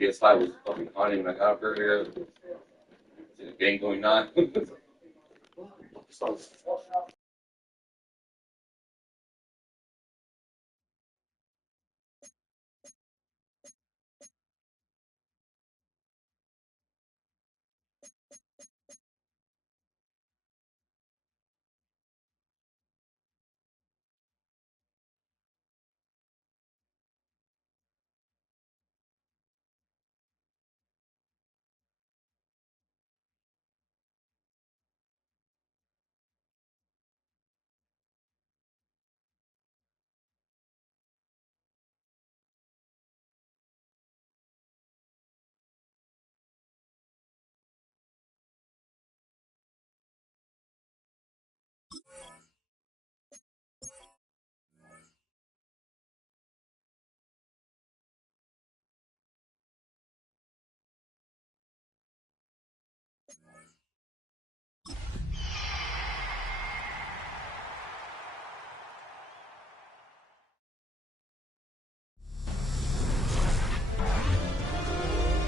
PS5 was fucking haunting when I got up earlier. See the game going on.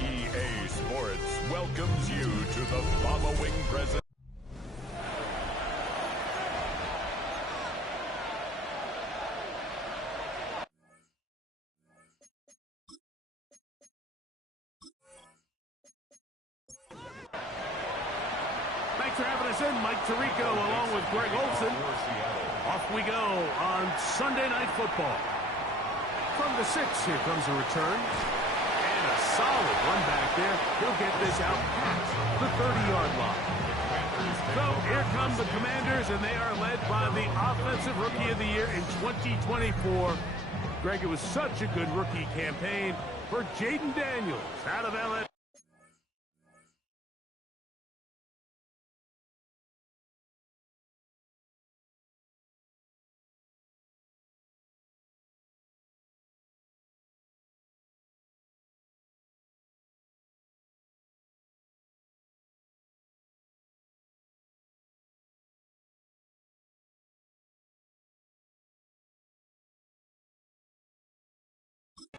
EA Sports welcomes you to the following present. Thanks for having us in, Mike Tirico, along with Greg Olson. Off we go on Sunday Night Football. From the 6, here comes a return. And a solid run back there. He'll get this out past the 30-yard line. So here come the Commanders, and they are led by the Offensive Rookie of the Year in 2024. Greg, it was such a good rookie campaign for Jaden Daniels out of LA.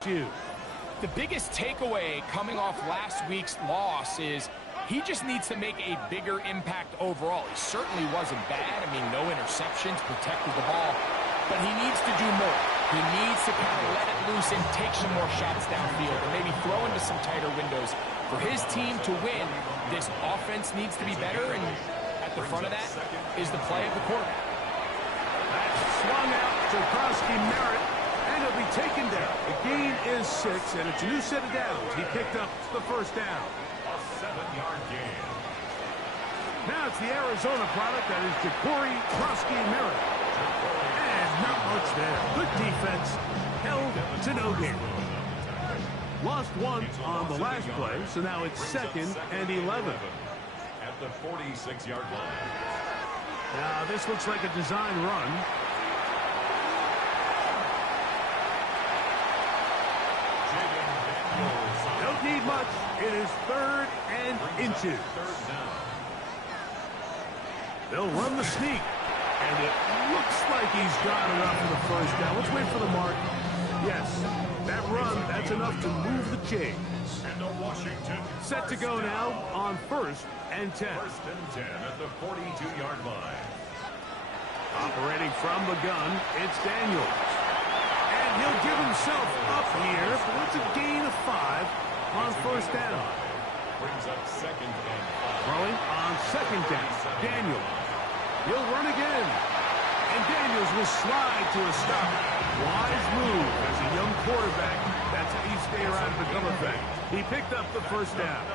The biggest takeaway coming off last week's loss is he just needs to make a bigger impact overall. He certainly wasn't bad. I mean, no interceptions, protected the ball, but he needs to do more. He needs to kind of let it loose and take some more shots downfield and maybe throw into some tighter windows. For his team to win, this offense needs to be better, and at the front of that is the play of the quarterback. That's swung out to Krosky Merritt. And he'll be taken down. The gain is 6, and it's a new set of downs. He picked up the first down. A 7-yard gain. Now it's the Arizona product. That is Ja'Cory Krosky Merritt. And not much there. Good defense. Held to no gain. Lost 1 on the last play, so now it's 2nd and 11. At the 46-yard line. Now this looks like a design run. Don't need much. It is 3rd and inches. They'll run the sneak. And it looks like he's got enough for the first down. Let's wait for the mark. Yes, that run, that's enough to move the chains. Set to go now on 1st and 10. 1st and 10 at the 42-yard line. Operating from the gun, it's Daniels. And he'll give himself up here, but it's a gain of 5 on 1st down. Brings up 2nd and 5. Throwing on 2nd down, Daniels. He'll run again. And Daniels will slide to a stop. Wise move as a young quarterback. That's how you stay around and become effective. He picked up the first down.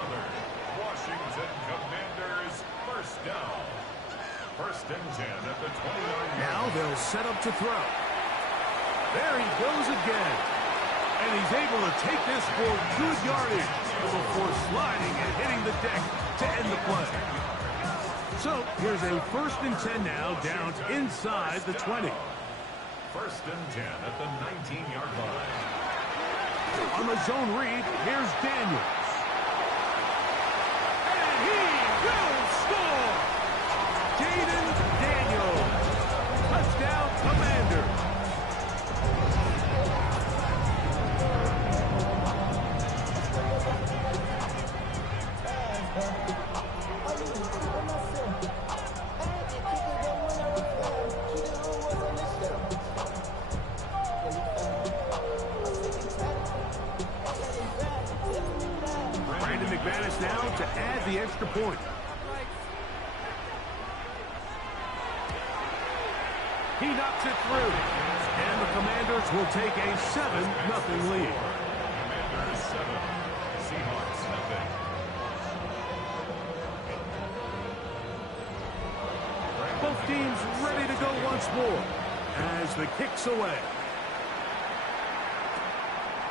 Washington Commanders first down. 1st and 10 at the 20-yard line. Now they'll set up to throw. There he goes again. And he's able to take this for good yardage before sliding and hitting the deck to end the play. So here's a 1st and 10 now, down inside the 20. 1st and 10 at the 19-yard line. On the zone read, here's Daniels. And he will score! Jaden Daniels. Touchdown, Commanders. McManus now to add the extra point. He knocks it through. And the Commanders will take a 7-0 lead. Commanders 7, Seahawks nothing. Both teams ready to go once more as the kick's away.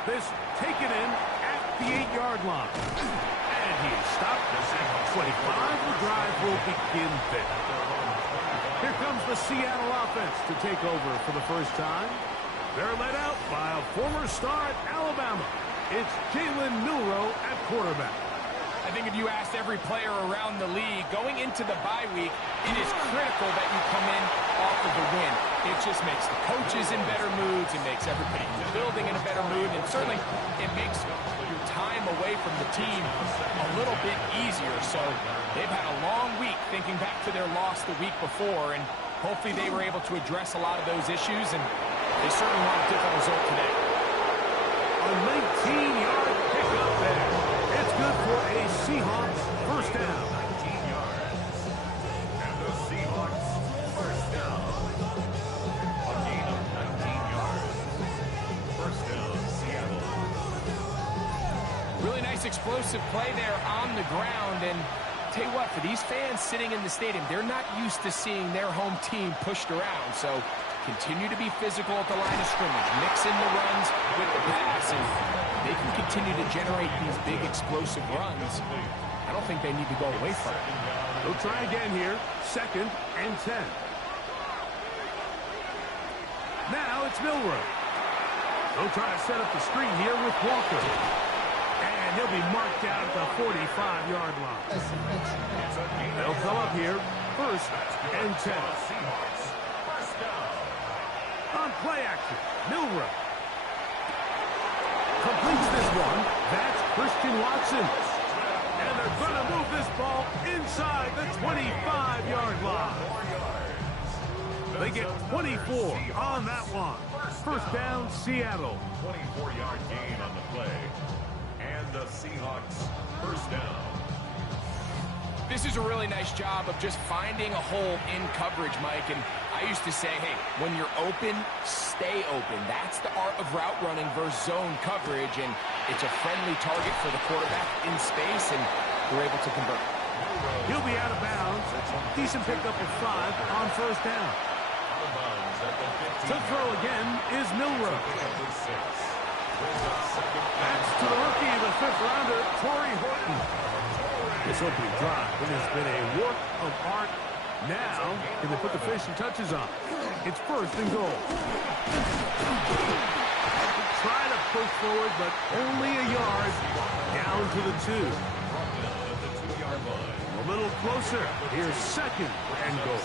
This taken in at the 8-yard line. And he is stopped at 25. The drive will begin there. Here comes the Seattle offense to take over for the first time. They're led out by a former star at Alabama. It's Jalen Milroe at quarterback. I think if you asked every player around the league, going into the bye week, it is critical that you come in off of a win. It just makes the coaches in better moods. It makes everybody in the building in a better mood. And certainly, it makes your time away from the team a little bit easier. So they've had a long week thinking back to their loss the week before. And hopefully they were able to address a lot of those issues. And they certainly want a different result today. A 19-yard pickup there. It's good for a Seahawks first down. 19 yards. And the Seahawks first down. A gain of 19 yards. First down, Seattle. Really nice explosive play there on the ground. And tell you what, for these fans sitting in the stadium, they're not used to seeing their home team pushed around. So continue to be physical at the line of scrimmage. Mix in the runs with the pass. And they can continue to generate these big explosive runs. I don't think they need to go away from it. They'll try again here. 2nd and 10. Now it's Milroe. They'll try to set up the screen here with Walker. And he'll be marked down at the 45-yard line. They'll come up here. 1st and 10. On play action, Milroe completes this one. That's Christian Watson. And they're going to move this ball inside the 25-yard line. They get 24 on that one. First down, Seattle. 24-yard gain on the play. And the Seahawks first down. This is a really nice job of just finding a hole in coverage, Mike. And I used to say, hey, when you're open, stay open. That's the art of route running versus zone coverage. And it's a friendly target for the quarterback in space, and they're able to convert. He'll be out of bounds. Decent pickup of 5 on first down. To throw again is Milroe. That's to the rookie, the 5th rounder, Torrey Horton. This opening drive, it has been a work of art. Now, can they put the finishing touches on? It's 1st and goal. Try to push forward, but only a yard. Down to the 2. A little closer. Here's 2nd and goal.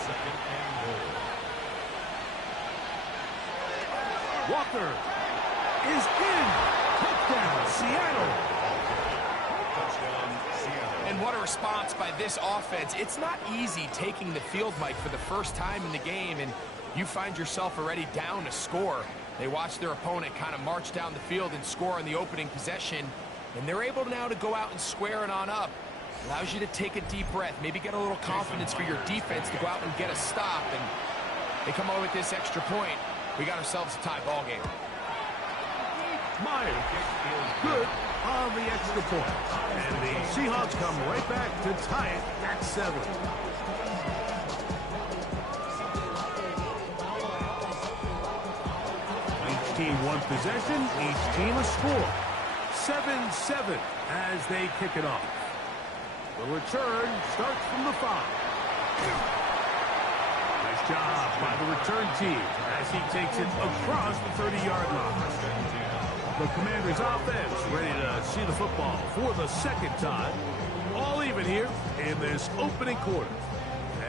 Walker is in. Touchdown, Seattle. And what a response by this offense. It's not easy taking the field, Mike, for the first time in the game, and you find yourself already down a score. They watch their opponent kind of march down the field and score on the opening possession, and they're able now to go out and square it on up. Allows you to take a deep breath, maybe get a little confidence for your defense to go out and get a stop, and they come away with this extra point. We got ourselves a tie ball game. Myers is good on the extra point. And the Seahawks come right back to tie it at 7. Each team one possession, each team a score. 7-7 as they kick it off. The return starts from the 5. Nice job by the return team as he takes it across the 30-yard line. The Commanders' offense ready to see the football for the 2nd time. All even here in this opening quarter.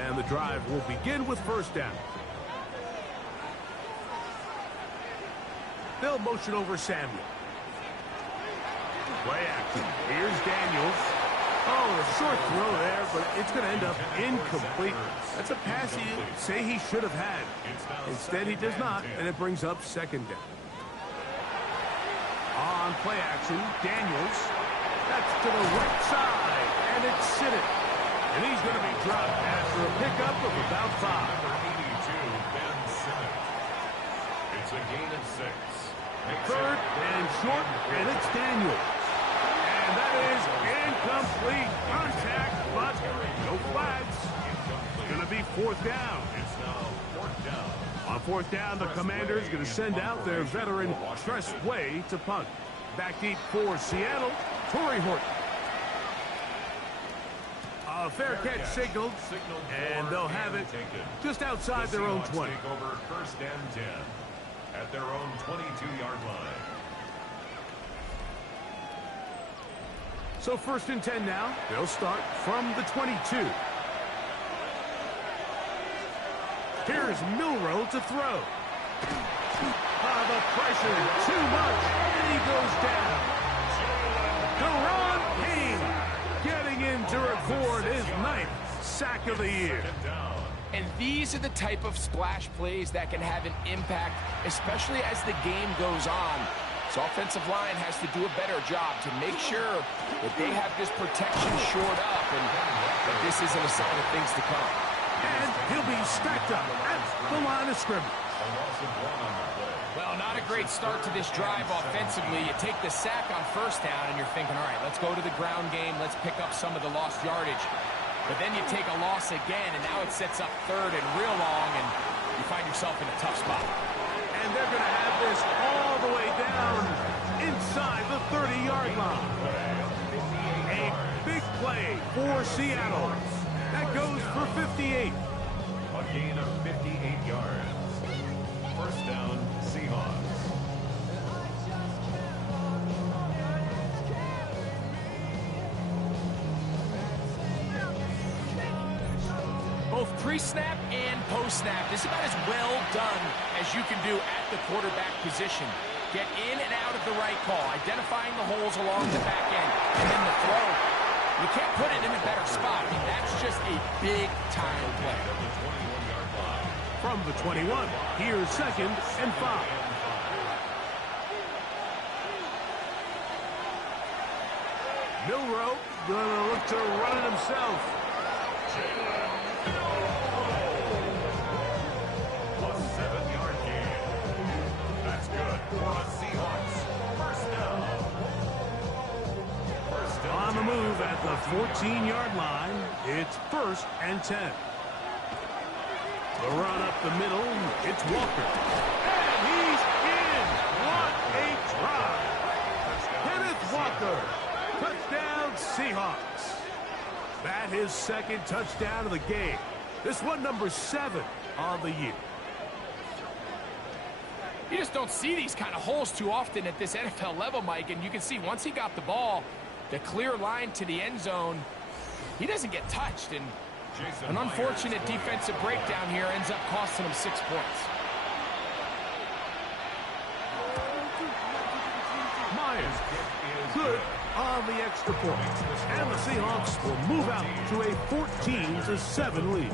And the drive will begin with first down. They'll motion over Samuel. Play action. Here's Daniels. Oh, a short throw there, but it's going to end up incomplete. That's a pass you say he should have had. Instead, he does not, and it brings up second down. On play action, Daniels. That's to the right side, and it's Sinnott. And he's going to be dropped after a pickup of about 5. It's a gain of 6. Third and short, and it's Daniels. And that is incomplete contact, but no flags. It's going to be fourth down. It's now fourth down. On fourth down, the Commanders going to send out their veteran Tress Way to punt. Back deep for Seattle, Torrey Horton. A fair catch signaled, and they'll have it just outside their own 20. Take over first and 10 at their own 22-yard line. So first and 10 now. They'll start from the 22. Here's Milroe to throw. The pressure, too much, and he goes down. Deron Payne getting in to record his 9th sack of the year. And these are the type of splash plays that can have an impact, especially as the game goes on. So offensive line has to do a better job to make sure that they have this protection shored up and that this isn't a sign of things to come. And he'll be stacked up at the line of scrimmage. Well, not a great start to this drive offensively. You take the sack on first down and you're thinking, all right, let's go to the ground game. Let's pick up some of the lost yardage. But then you take a loss again, and now it sets up third and real long, and you find yourself in a tough spot. And they're going to have this all the way down inside the 30-yard line. A big play for Seattle. That goes for 58. A gain of 58 yards. First down, Seahawks. Both pre-snap and post-snap, this is about as well done as you can do at the quarterback position. Get in and out of the right call, identifying the holes along the back end, and then the throw. You can't put it in a better spot. I mean, that's just a big-time play. From the 21, here's second and 5. Milroe gonna look to run it himself. A 7-yard gain. That's good for the Seahawks. First down. On the move at the 14-yard line, it's first and 10. The run up the middle, it's Walker. And he's in! What a try! Kenneth Walker! Touchdown, Seahawks. That his second touchdown of the game. This one number 7 on the year. You just don't see these kind of holes too often at this NFL level, Mike, and you can see once he got the ball, the clear line to the end zone, he doesn't get touched, and an unfortunate defensive breakdown here ends up costing him 6 points. Myers, good on the extra point. And the Seahawks will move out to a 14-7 lead.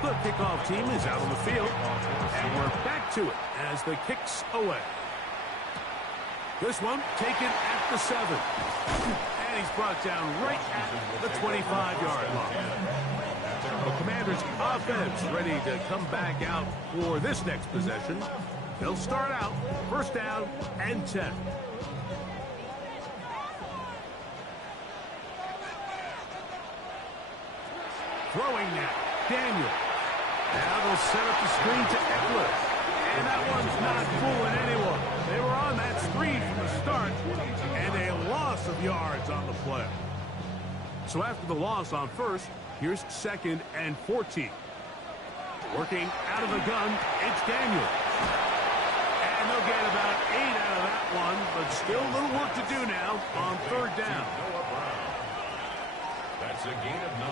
The kickoff team is out on the field, and we're back to it as the kick's away. This one taken at the 7. And he's brought down right at the 25-yard line. The Commanders' offense ready to come back out for this next possession. They'll start out first down and 10. Throwing now, Daniel. Now they'll set up the screen to Eckler. And that one's not fooling anyone. They were on that screen from the start, and a loss of yards on the play. So after the loss on first, here's second and 14. Working out of the gun, it's Daniel. And they'll get about 8 out of that one, but still a little work to do now on third down. That's a gain of 9.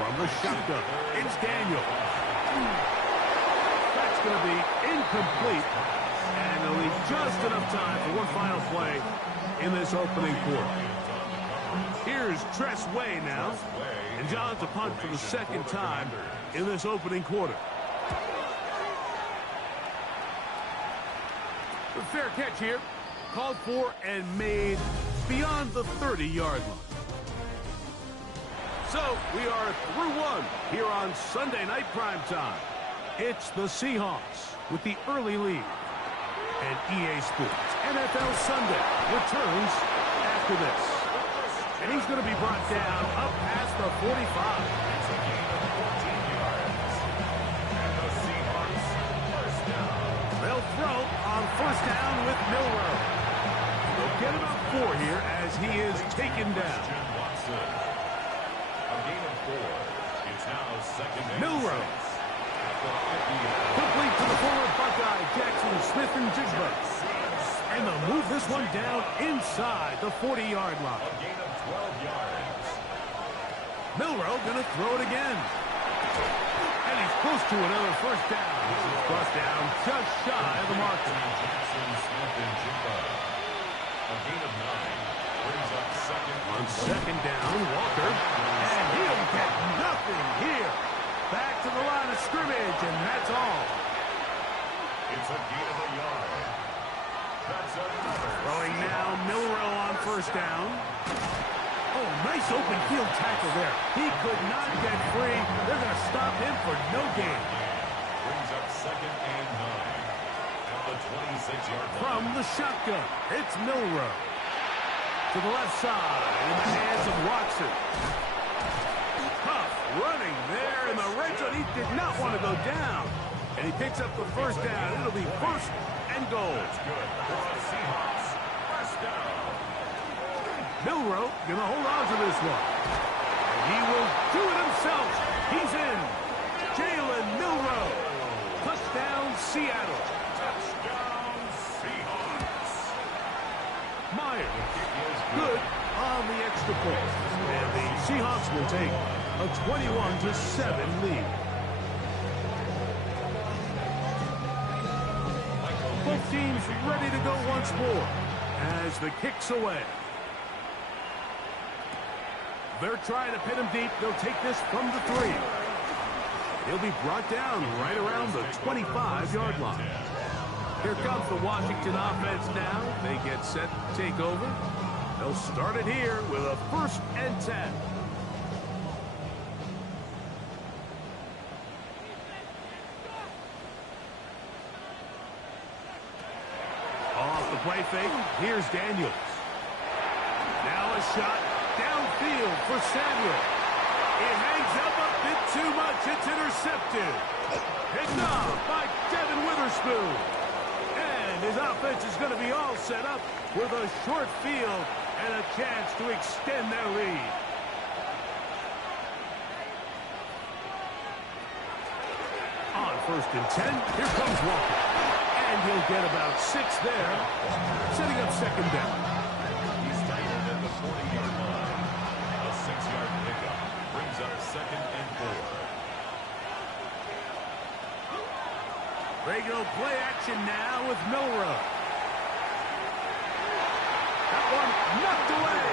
From the shotgun, it's Daniel. That's going to be incomplete. And they'll leave just just enough time for one final play in this opening quarter. Here's Tress Way now. And John's to punt for the second time in this opening quarter. The fair catch here. Called for and made beyond the 30-yard line. So we are through one here on Sunday Night Primetime. It's the Seahawks with the early lead. And EA Sports NFL Sunday returns after this. And he's going to be brought down up past the 45. It's a gain of 14 yards. And the Seahawks first down. They'll throw on first down with Milroe. They'll get about 4 here as he is taken down. Watson. A gain of 4. It's now second and Milroe. 6. At the 50-yard. Complete to the former Buckeye, Jackson Smith-Njigba. And they'll move this one down inside the 40-yard line. A gain of 12 yards. Milroe going to throw it again. And he's close to another first down. This is brought down just shy of the marker. Jackson Smith-Njigba. A gain of 9. Brings up second. On second down, Walker. And he'll get nothing here. Back to the line of scrimmage, and that's all. It's a gain of a yard. That's another. Throwing now, Milroe on first down. Oh, nice open field tackle there. He could not get free. They're going to stop him for no gain. Brings up second and 9. At the 26-yard line. From the shotgun, it's Milroe. To the left side, in the hands of Watson. Tough running there in the red zone. He did not want to go down. And he picks up the first down. It'll be first and goal. That's good for the Seahawks. First down. Milroe going to hold on to this one. And he will do it himself. He's in. Jalen Milroe. Touchdown, Seattle. Touchdown, Seahawks. Myers. Good on the extra point. And the Seahawks will take a 21-7 lead. Both teams ready to go once more as the kick's away. They're trying to pin him deep. They'll take this from the 3. He'll be brought down right around the 25-yard line. Here comes the Washington offense now. They get set to take over. They'll start it here with a 1st and 10. Off the play fake, here's Daniels. Now a shot downfield for Samuel. It hangs up a bit too much. It's intercepted. Picked off by Devin Witherspoon. And his offense is going to be all set up with a short field and a chance to extend their lead. On 1st and 10, here comes Walker. And he'll get about 6 there, setting up second down. He's tightened at the 40-yard line. A 6-yard pickup brings up second and 4. They go play action now with Milroe. That one knocked away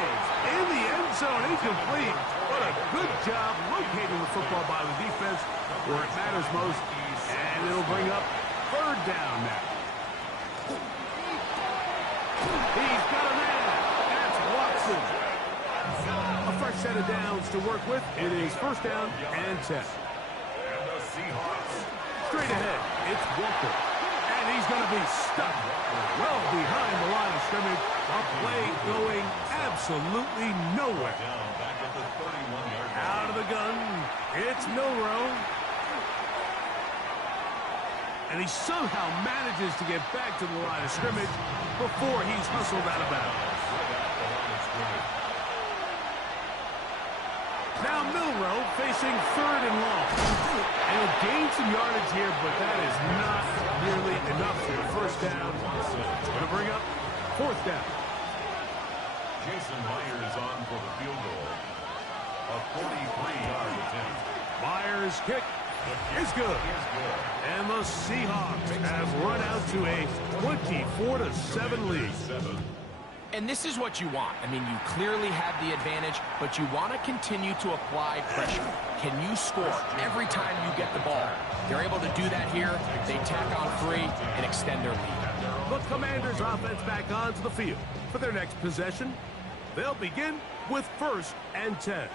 in the end zone, incomplete. What a good job locating the football by the defense where it matters most. And it'll bring up 3rd down now. He's got a man. That's Watson. A fresh set of downs to work with. It is 1st down and 10. And the Seahawks. Straight ahead, it's Walker. And he's going to be stuck well behind the line of scrimmage. A play going absolutely nowhere. Down back at the 31-yard line. Out of the gun, it's Milroe. And he somehow manages to get back to the line of scrimmage before he's hustled out of bounds. Now Milroe facing 3rd and long. And he'll gain some yardage here, but that is not nearly enough for the first down. It's going to bring up 4th down. Jason Myers on for the field goal. A 43-yard attempt. Myers kick is good. And the Seahawks have run out to a 24-7 lead. And this is what you want. I mean, you clearly have the advantage, but you want to continue to apply pressure. Can you score every time you get the ball? They're able to do that here. They tack on 3 and extend their lead. The Commanders' offense back onto the field. For their next possession, they'll begin with 1st and 10.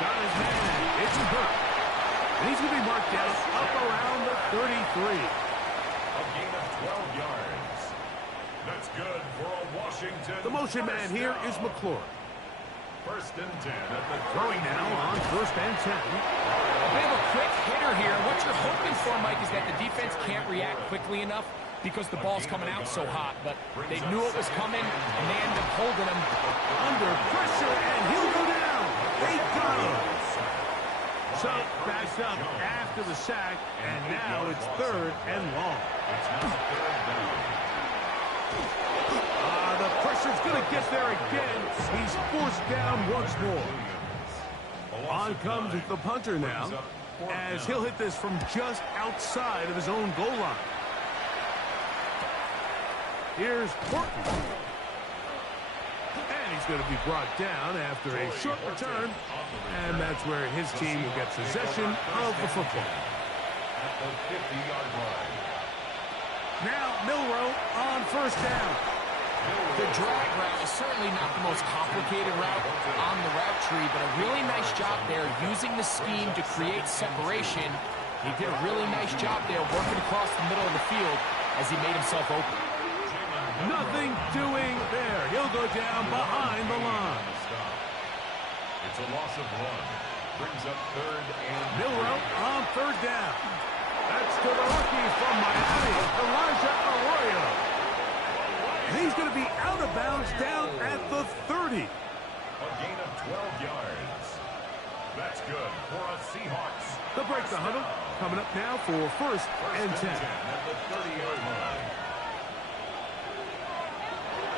Got his man. It's Burke. And he's going to be marked down up around the 33. A gain of 12 yards. That's good for a Washington. The motion man here is McClure. 1st and 10 at the Throwing now on 1st and 10. A bit of a quick hitter here. What you're hoping for, Mike, is that the defense can't react quickly enough because the ball's coming out so hot. But they knew it was coming, and they ended up holding him. Under pressure, and he'll go down. They got him. So, backed up after the sack, and now it's 3rd and long. The pressure's going to get there again. He's forced down once more. On comes the punter now, as he'll hit this from just outside of his own goal line. Here's Horton. And he's going to be brought down after a short return. And that's where his team will get possession of the football. At the 50-yard line. Now Milroe on 1st down. The drag route is certainly not the most complicated route on the route tree, but a really nice job there using the scheme to create separation. He did a really nice job there working across the middle of the field as he made himself open. Nothing doing there. He'll go down behind the line. It's a loss of 1. Brings up 3rd and Milroe on 3rd down. That's to the rookie from Miami, Elijah Arroyo. And he's going to be out of bounds down at the 30. a gain of 12 yards. That's good for a Seahawks. The break the huddle coming up now for 1st and 10. At the 30-yard line.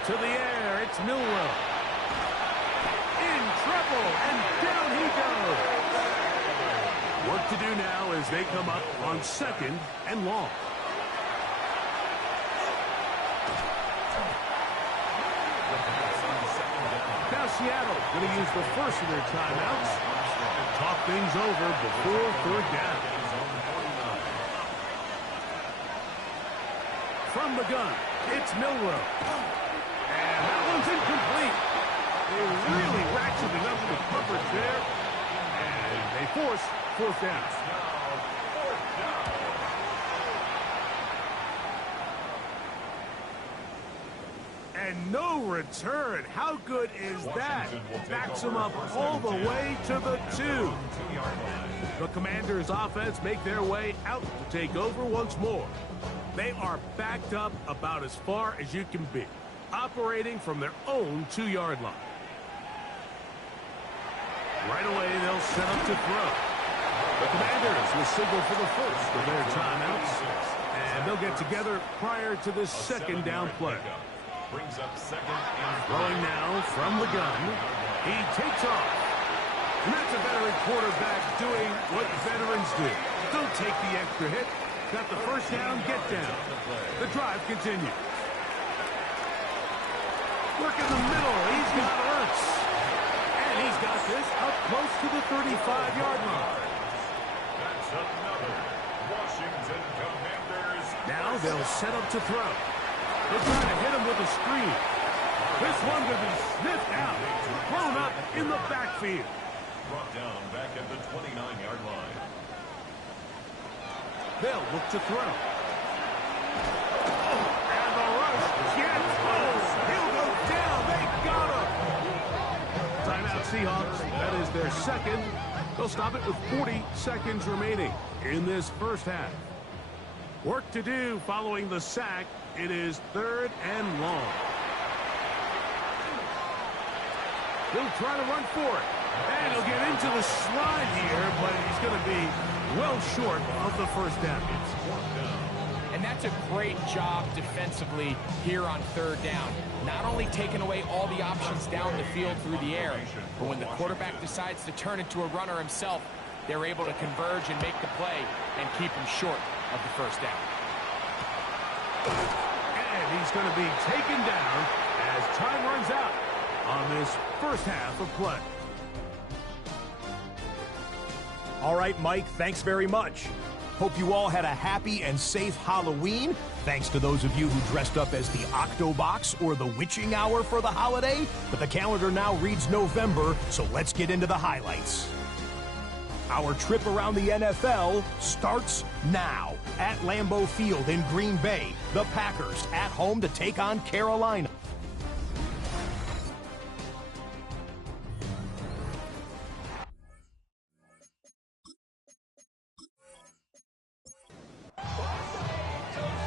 To the air, it's Milroe. In trouble, and down he goes. Work to do now as they come up on 2nd and long. Now Seattle going to use the first of their timeouts and talk things over before 3rd down. From the gun, it's Milroe. And that one's incomplete. They really ratcheted up the coverage there. And they force 4th down. And no return. How good is that? Backs him up all the way to the 2. The Commanders' offense make their way out to take over once more. They are backed up about as far as you can be, operating from their own 2-yard line. Right away, they'll set up to throw. The Commanders will signal for the first of their timeouts, and they'll get together prior to this 2nd down play. Brings up 2nd and Throwing now from the gun. He takes off. And that's a veteran quarterback doing what veterans do. Don't take the extra hit. Got the 1st down, get down. The drive continues. Work in the middle. He's got Ertz. And he's got this up close to the 35-yard line. that's another Washington Commanders. Now they'll set up to throw. They're trying to hit him with a screen. This one going to be sniffed out. Thrown up in the backfield. Brought down back at the 29-yard line. They'll look to throw. And the rush gets home. He'll go down. They got him. Timeout Seahawks. That is their 2nd. They'll stop it with 40 seconds remaining in this 1st half. Work to do following the sack. It is 3rd and long. He'll try to run for it. And he'll get into the slide here, but he's going to be well short of the 1st down. And And that's a great job defensively here on third down. Not only taking away all the options down the field through the air, but when the quarterback decides to turn into a runner himself, they're able to converge and make the play and keep him short of the first down. And he's going to be taken down as time runs out on this first half of play. All right, Mike, thanks very much. Hope you all had a happy and safe Halloween. Thanks to those of you who dressed up as the Octobox or the Witching Hour for the holiday. But the calendar now reads November, so let's get into the highlights. Our trip around the NFL starts now. At Lambeau Field in Green Bay, the Packers at home to take on Carolina.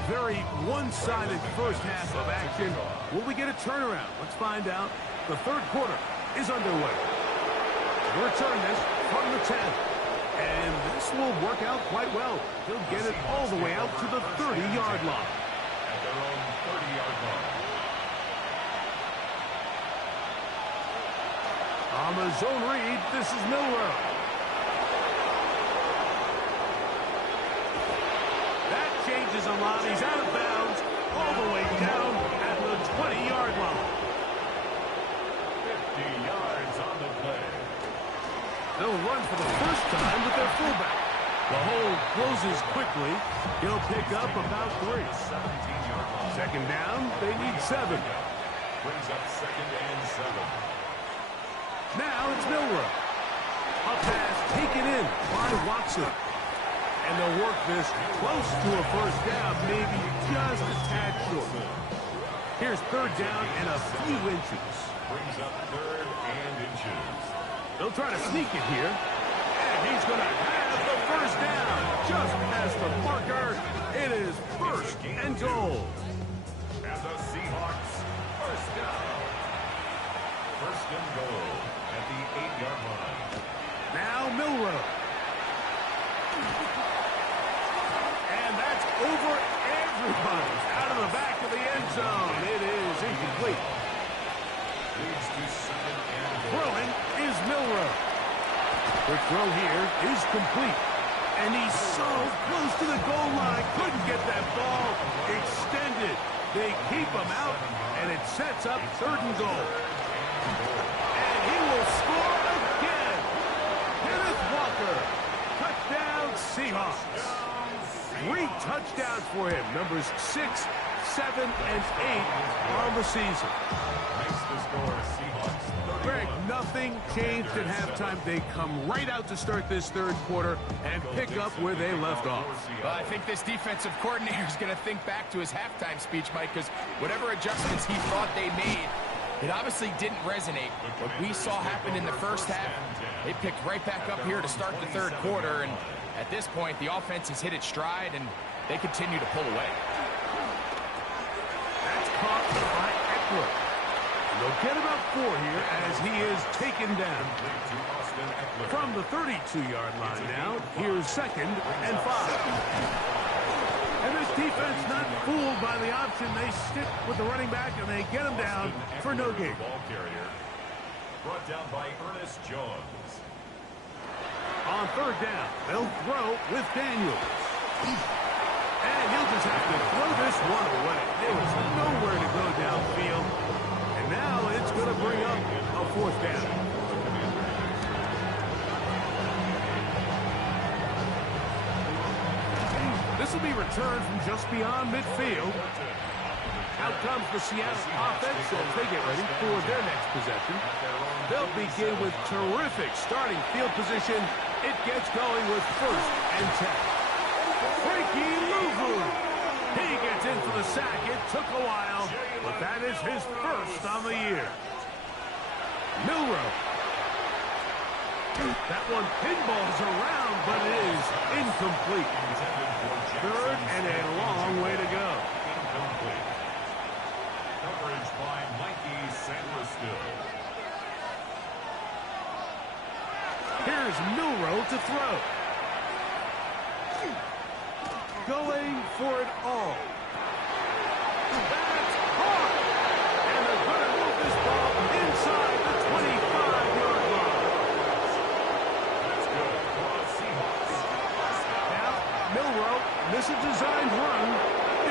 Very one-sided first half of action. Will we get a turnaround? Let's find out. The third quarter is underway. We'll return this from the 10. And this will work out quite well. He'll get it all the way out to the 30-yard line. At their own 30-yard line. On the zone read, this is Milroe. That changes a lot. He's out of bounds all the way down at the 20-yard line. 50 yards on the play. They'll run for the first time with their fullback. The hole closes quickly. He'll pick up about 3. 17-yard line. Second down, they need 7. Brings up second and 7. Now it's Milroe. A pass taken in by Watson. And they'll work this close to a first down, maybe just a tad short. Here's third down and a few inches. Brings up third and inches. They'll try to sneak it here. And he's going to have the first down. Just past the marker. It is first and goal. And the Seahawks first down. First and goal at the 8-yard line. Now Milroe. And that's over everybody. Out of the back of the end zone. It is incomplete. Leads to second and goal. Throwing is Milroe. The throw here is complete. And he's so close to the goal line. Couldn't get that ball extended. They keep him out, and it sets up third and goal. And he will score again. Kenneth Walker. Touchdown, Seahawks. 3 touchdowns for him. Numbers 6, 7, and 8 on the season. Makes the score Seahawks 31. Greg, nothing changed at halftime. They come right out to start this third quarter and pick up where they left off. Well, I think this defensive coordinator is going to think back to his halftime speech, Mike, because whatever adjustments he thought they made, it obviously didn't resonate. What we saw happen in the first half, they picked right back up here to start the third quarter, and at this point, the offense has hit its stride, and they continue to pull away. That's caught by Eckler. They'll get about 4 here as he is taken down. From the 32-yard line now, here's second and 5. And this defense not fooled by the option. They stick with the running back, and they get him down for no gain. Ball carrier. Brought down by Ernest Jones. On third down, they'll throw with Daniels. And he'll just have to throw this one away. There was nowhere to go downfield. And now it's going to bring up a fourth down. This will be returned from just beyond midfield. Out comes the Seattle offense as they get ready for their next possession. They'll begin with terrific starting field position. It gets going with first and 10. Frankie Louvu. He gets in for the sack. It took a while, but that is his first on the year. Milroe. That one pinballs around, but it is incomplete. Third and a long way to go. Incomplete. Coverage by Mikey Sandristil. Here's Milroe to throw. going for it all. That's hard. And they're going to move this ball inside the 25-yard line. That's good for the Seahawks. Now, Milroe, this is a designed run.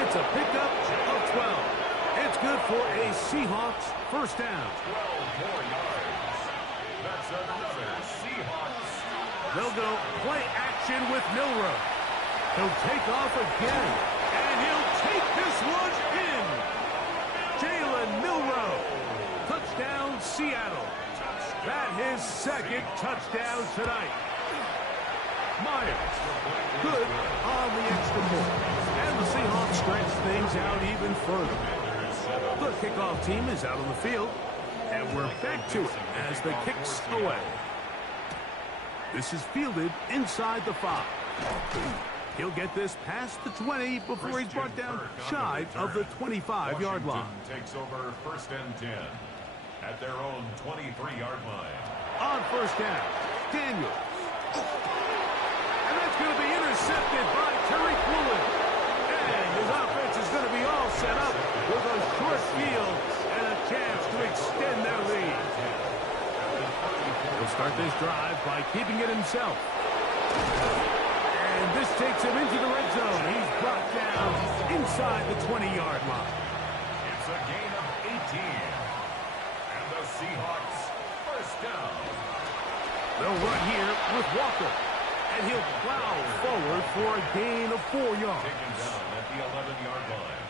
It's a pickup of 12. It's good for a Seahawks first down. 12 more yards. That's another Seahawks. They'll go play action with Milroe. He'll take off again, and he'll take this one in. Jalen Milroe. Touchdown, Seattle. That his second touchdown tonight. Myers, good on the extra point. And the Seahawks stretch things out even further. The kickoff team is out on the field, and we're back to it as the kick's away. This is fielded inside the 5. He'll get this past the 20 before he's brought down shy of the 25-yard line. Takes over first and 10 at their own 23-yard line. On first down, Daniel. And that's going to be intercepted by Tariq Woolen. And his offense is going to be all set up with a short field and a chance to extend their lead. He'll start this drive by keeping it himself. And this takes him into the red zone. He's brought down inside the 20-yard line. It's a gain of 18. And the Seahawks first down. They'll run here with Walker. And he'll plow forward for a gain of 4 yards. Taken down at the 11-yard line.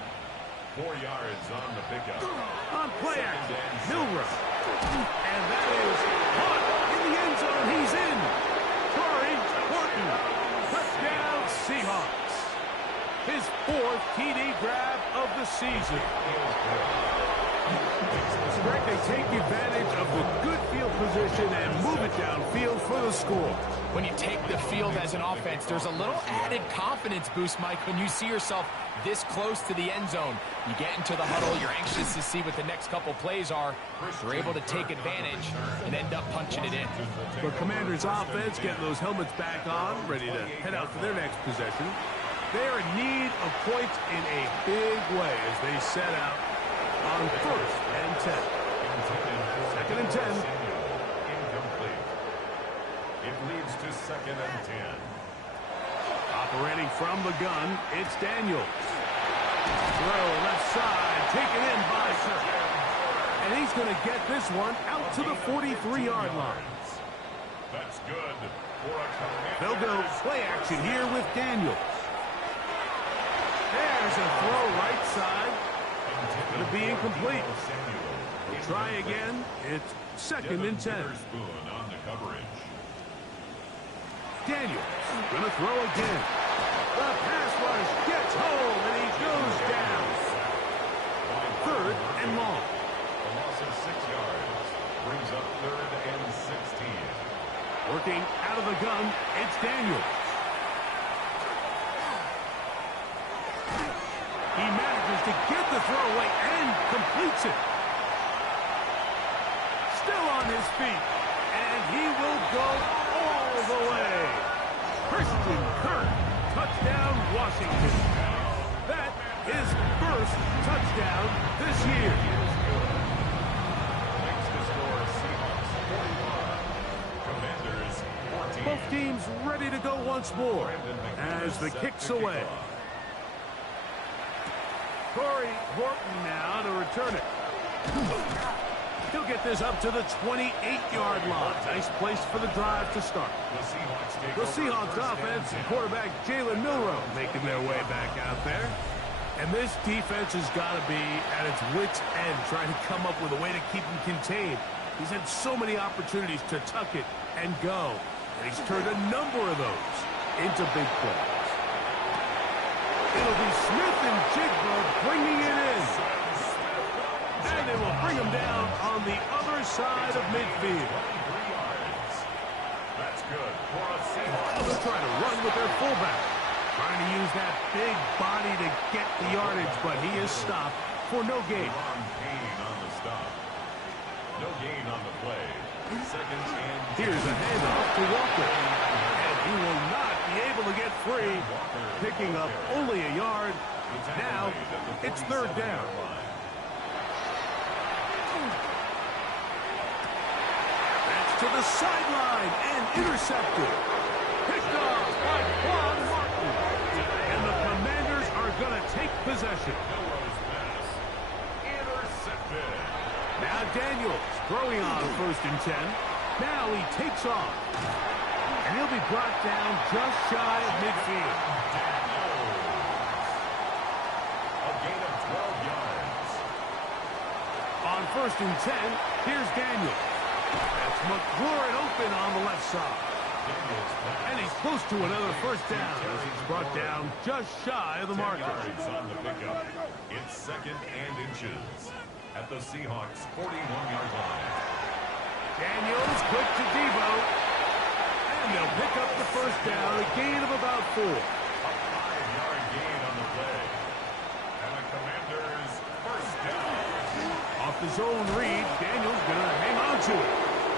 4 yards on the pickup. On play action, Milroe. And that is caught in the end zone. He's in. Corey Horton. Touchdown, Seahawks. His 4th TD grab of the season. Greg, they take advantage of the good field position and move it downfield for the score. When you take the field as an offense, there's a little added confidence boost, Mike, when you see yourself this close to the end zone. You get into the huddle, you're anxious to see what the next couple plays are. You're able to take advantage and end up punching it in. The Commanders' offense getting those helmets back on, ready to head out for their next possession. They're in need of points in a big way as they set out on first and 10. Second and 10. Incomplete. It leads to second and 10. Operating from the gun, it's Daniels. Throw left side, taken in by Kirk. And he's going to get this one out to the 43-yard line. That's good for a Commanders. They'll go play action here with Daniels. There's a throw right side. Going to be incomplete. We'll try again. It's second and 10. Spoon on the coverage. Daniels going to throw again. The pass rush gets home, and he goes down. Third and long. A loss of 6 yards brings up third and 16. Working out of the gun, it's Daniels. He manages to get the throw away and completes it. Still on his feet, and he will go all the way. Christian Kirk, touchdown Washington. That is first touchdown this year. Makes the score Seahawks 41. Commanders 14. Both teams ready to go once more as the kick's away. Corey Horton now to return it. He'll get this up to the 28-yard line. Nice place for the drive to start. The Seahawks offense and quarterback Jalen Milroe making their way back out there. And this defense has got to be at its wits' end, trying to come up with a way to keep him contained. He's had so many opportunities to tuck it and go, and he's turned a number of those into big plays. It'll be Smith and Jigba bringing it in. And they will bring him down on the other side of midfield. That's good for a Seahawks. They'll try to run with their fullback. Trying to use that big body to get the yardage, but he is stopped for no gain. Gain on the stop. No gain on the play. Second and 10. Here's a handoff to Walker. And he will not be be able to get free, picking up only a yard. Now, it's third down. That's to the sideline and intercepted. Picked off by Juan Martin. And the Commanders are going to take possession. Intercepted. Now Daniels throwing on 1st and 10. Now he takes off. And he'll be brought down just shy of midfield. A gain of 12 yards. On 1st and 10, here's Daniels. That's McLaurin open on the left side. And he's close to another first down as he's brought down just shy of the marker. On the pickup. It's 2nd and inches at the Seahawks' 41-yard line. Daniels quick to Debo. And they'll pick up the first down, a gain of about 4. A 5-yard gain on the play. And the Commanders' first down. Off the zone read, Daniels going to hang on to it.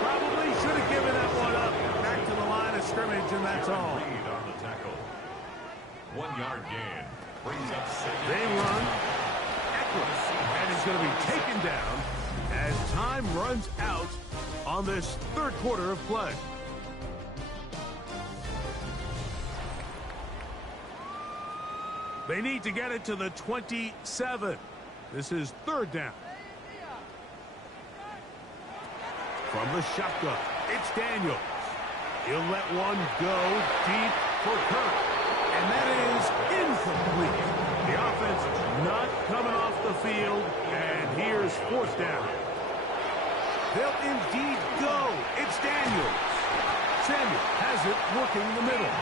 Probably should have given that one up. Back to the line of scrimmage, and that's all. Reed on the tackle. 1-yard gain. Brings up 2nd. They run. And he's going to be taken down as time runs out on this third quarter of play. They need to get it to the 27. This is third down. From the shotgun, it's Daniels. He'll let one go deep for Kirk. And that is incomplete. The offense not coming off the field. And here's 4th down. They'll indeed go. It's Daniels. Samuel has it working the middle.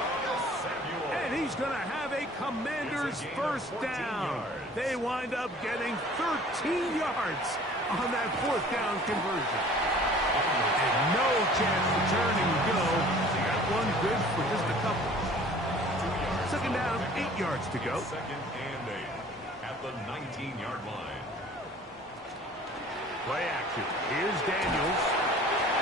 And he's going to have a Commander's first down. They wind up getting 13 yards on that 4th down conversion. And no chance to turn and go. They got one good for just a couple. 2nd down, 8 yards to go. 2nd and 8 at the 19-yard line. Play action. Here's Daniels.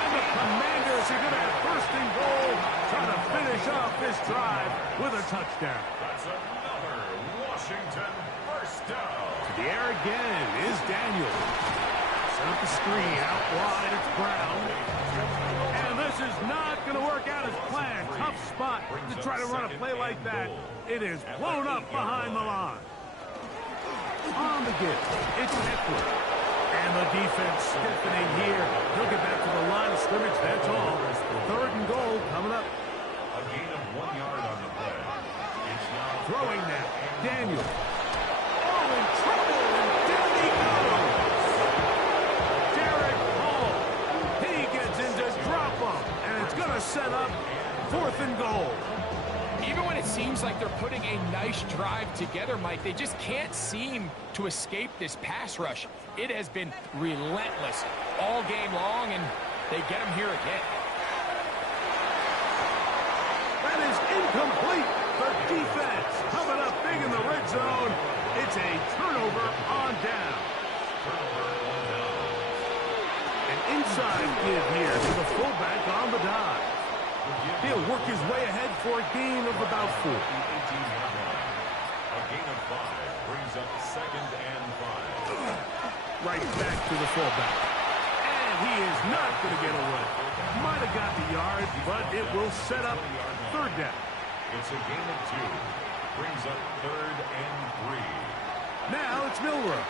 And the Commanders are going to have 1st and goal. Trying to finish off this drive with a touchdown. That's another Washington first down. To the air again is Daniels. Set up the screen out wide. It's Brown. And this is not going to work out as planned. Tough spot to try to run a play like that. It is blown up behind the line. On the give, it's Eckler. And the defense stiffening here. He'll get back to the line of scrimmage. That's all. 3rd and goal coming up. A gain of 1 yard on the play. It's now Throwing now. Daniel. Oh, in trouble. And down he goes. Derek Hall. He gets into drop up. And it's going to set up 4th and goal. Even when it seems like they're putting a nice drive together, Mike, they just can't seem to escape this pass rush. It has been relentless all game long, and they get them here again. That is incomplete. The defense coming up big in the red zone. It's a turnover on down. An inside give here to the fullback on the dive. He'll work his way ahead for a gain of about 4. A gain of 5 brings up 2nd and 5. Right back to the fullback. And he is not going to get away. Might have got the yard, but it will set up 3rd down. It's a gain of 2. Brings up 3rd and 3. Now it's Milroe.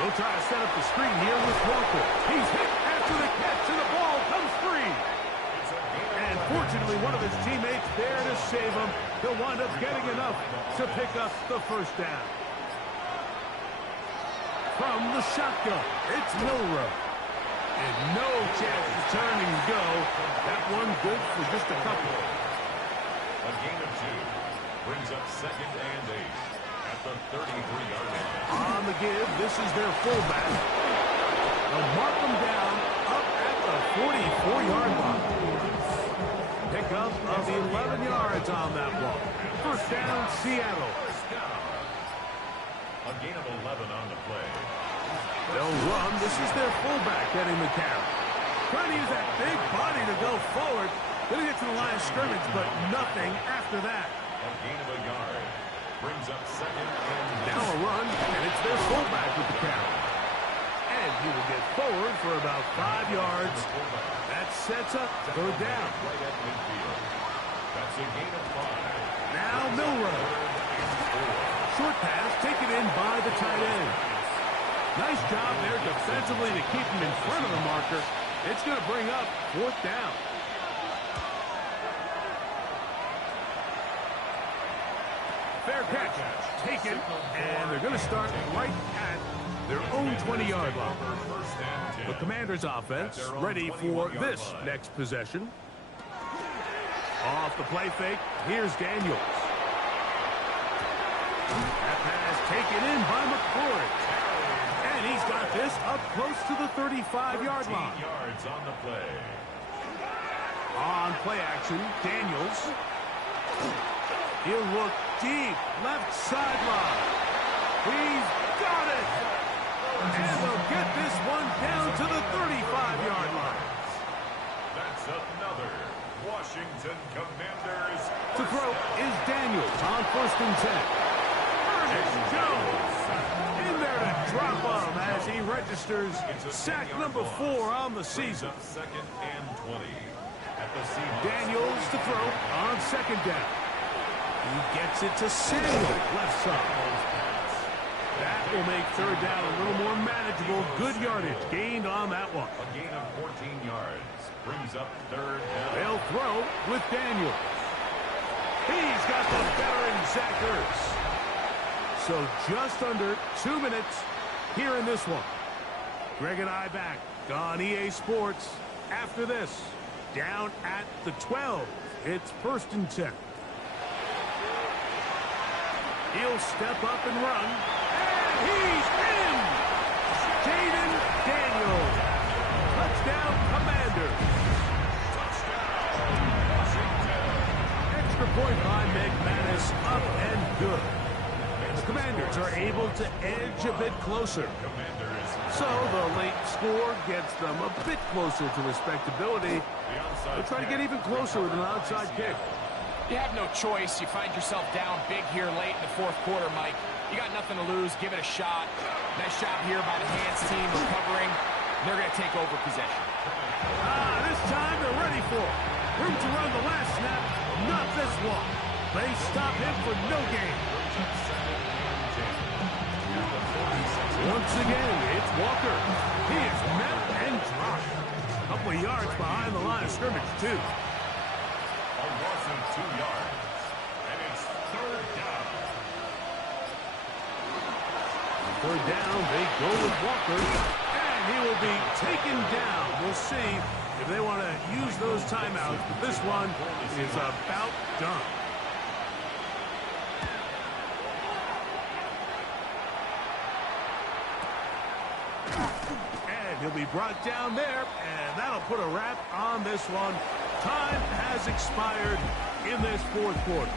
They'll try to set up the screen here with Walker. He's hit after the catch, and the ball comes free. And fortunately, one of his teammates there to save him. He'll wind up getting enough to pick up the first down. From the shotgun, it's Milroe. And no chance to turn and go. That one good for just a couple. A gain of 2 brings up 2nd and 8 at the 33-yard line. On the give, this is their fullback. They'll mark them down up at the 44-yard line. Pickup of 11 yards on that one. First down, Seattle. First down. A gain of 11 on the play. They'll run. This is their fullback getting the carry. Trying to use that big body to go forward. Going to get to the line of scrimmage, but nothing after after that. A gain of a yard. Brings up second and Now a run, and it's their fullback with the carry. And he will get forward for about 5 yards. That sets up third down. right at midfield. That's a gain of 5. Now Milrow. Short pass taken in by the tight end. Nice job there defensively to keep him in front of the marker. It's going to bring up fourth down. Fair catch taken, and they're going to start right at their own 20-yard line. The Commanders' offense ready for this next possession. Off the play fake, here's Daniels. That pass taken in by McCoy. And he's got this up close to the 35-yard line. Yards on the play. On play action, Daniels. He'll look deep, left sideline. He's got it. And they'll get this one down to the 35-yard line. That's another Washington Commanders. To throw is Daniels on 1st and 10. Ernest Jones in there to drop him as he registers sack number 4 on the season. Second and 20. At the Seahawks. Daniels to throw on 2nd down. He gets it to Samuel, left side. That will make 3rd down a little more manageable. Good yardage gained on that one. A gain of 14 yards. Brings up 3rd down. They'll throw with Daniels. He's got the veteran Zach Ertz. So just under 2 minutes here in this one. Greg and I back on EA Sports after this. Down at the 12. It's 1st and 10. He'll step up and run. And he's in! Jaden Daniels. Touchdown, Commanders. Extra point by McManus, up and good. And the Commanders are able to edge a bit closer. So the late score gets them a bit closer to respectability. They'll try to get even closer with an onside kick. You have no choice. You find yourself down big here late in the 4th quarter, Mike. You got nothing to lose. Give it a shot. Nice job here by the hands team recovering. They're going to take over possession. This time they're ready for it. Room to run the last snap. Not this one. They stop him for no gain. Once again, it's Walker. He is met and dropped. A couple of yards behind the line of scrimmage, too. A loss of 2 yards. And it's 3rd down. 3rd down, they go with Walker. And he will be taken down. We'll see if they want to use those timeouts. But this one is about done. And he'll be brought down there. And that'll put a wrap on this one. Time has expired in this 4th quarter.